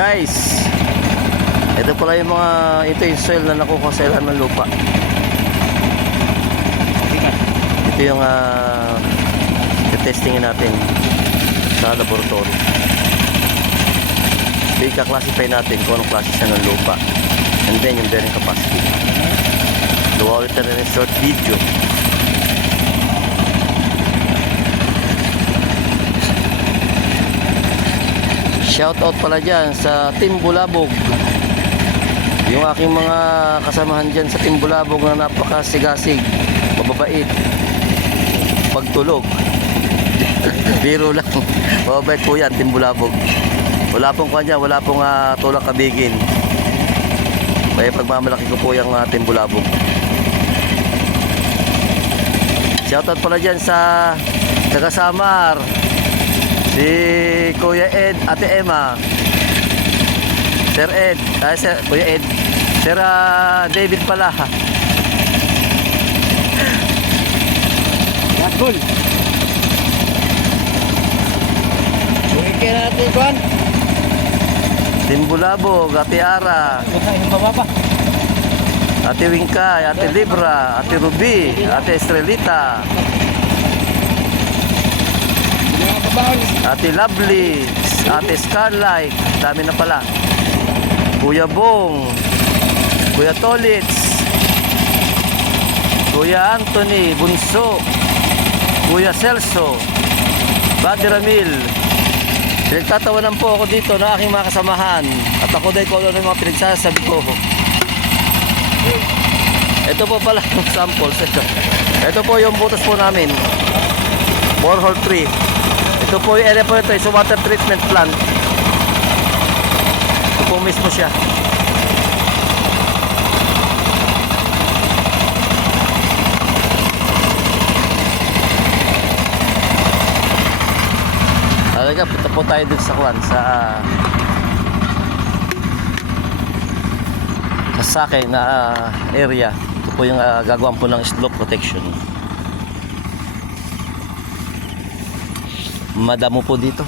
Guys, ito pala yung mga, ito yung soil na nakukuha sa ilalim ng lupa. Ito yung testingin natin sa laboratory. Ito yung kaklasify natin kung anong klase siya ng lupa, and then yung bearing capacity. Gawa ulit na rin yung short video. Shout out pala dyan sa Team Bulabog, yung aking mga kasamahan dyan sa Team Bulabog na napakasigasig, mababait pagtulog. Biro lang. Mababait po yan, Team Bulabog. Wala pong kanya, wala pong tulak kabigin. Kaya pagmamalaki ko po yung Team Bulabog. Shout out pala dyan sa taga Samar, si Kuya Ed, Ate Emma, Sir Ed, Kuya Ed, Sir David pala. Yakul. Bukit natin kuan. Team Bulabog, Ate Ara, Yung baba pa. Ate Wingkay, Ate Libra, Ate Ruby, Ate Estrelita, Mga babaon. Ate Lovely, Ate Scarlight, dami na pala. Kuya Bong, Kuya Tolitz, Kuya Anthony Bunso, Kuya Celso, Buddy Ramil. Pinagtatawanan po ako dito na aking mga kasamahan, at ako dahil kung ano yung mga pinagsasabi ko. Ito po pala yung samples. Ito po yung butas po namin, borehole 3. Ito po yung area po ito, is water treatment plant. Ito po mismo siya. Talaga, punta po tayo dito sa kwan, sa Sake na area. Ito po yung gagawin po ng slope protection. Madamo po dito,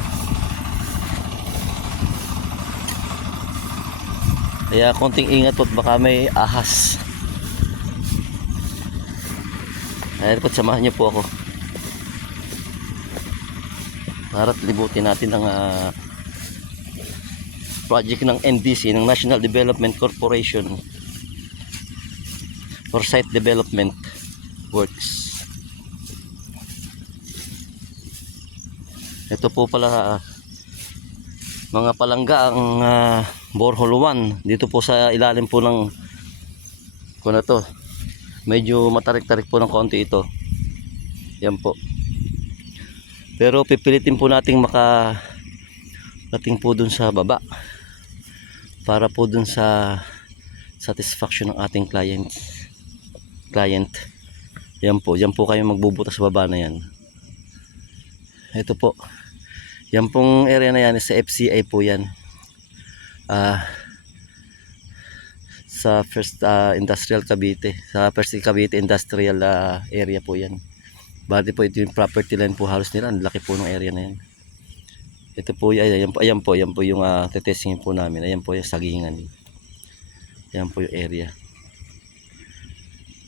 kaya konting ingat po, baka may ahas. Ayan po, samahan niyo po ako para libutin natin ang project ng NDC, ng National Development Corporation for Site Development Works. Ito po pala mga palangga ang borehole 1 dito po sa ilalim po ng kung na to. Medyo matarik-tarik po ng konti ito. Yan po. Pero pipilitin po nating makarating po dun sa baba para po dun sa satisfaction ng ating client. Yan po kayo magbubutas sa baba na yan. Ito po, yan pong area na yan sa FCI po yan, sa First Industrial Cavite, sa First Cavite Industrial area po yan. Bali po ito yung property line po halos nila, ang laki po ng area na yan. Ito po, ayan po yung tetestingin po namin. Ayan po yung sagingan, ayan po yung area.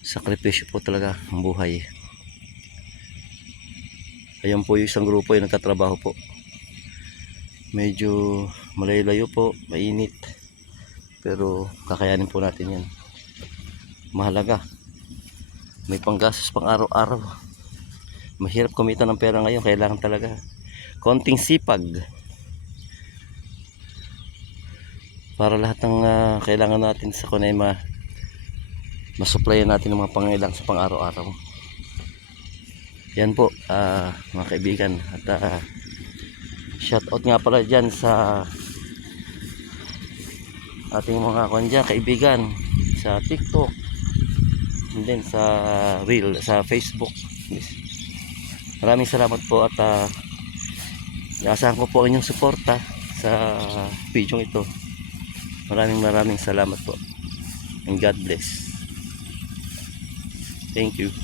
Sakripisyo po talaga ang buhay. Ayan po yung isang grupo yung nagkatrabaho po. Medyo malayo-layo po, mainit, pero kakayanin po natin yan. Mahalaga, may panggastos pang araw-araw. Mahirap kumita ng pera ngayon, kailangan talaga konting sipag para lahat ng kailangan natin sa kunay masuplayan natin ng mga pangailangan sa pang araw-araw. Yan po mga kaibigan, at shout out nga pala dyan sa ating mga kaibigan sa TikTok, and then sa Reel, sa Facebook. Maraming salamat po, at iasahan ko po ang inyong suporta sa video ito. Maraming salamat po, and God bless. Thank you.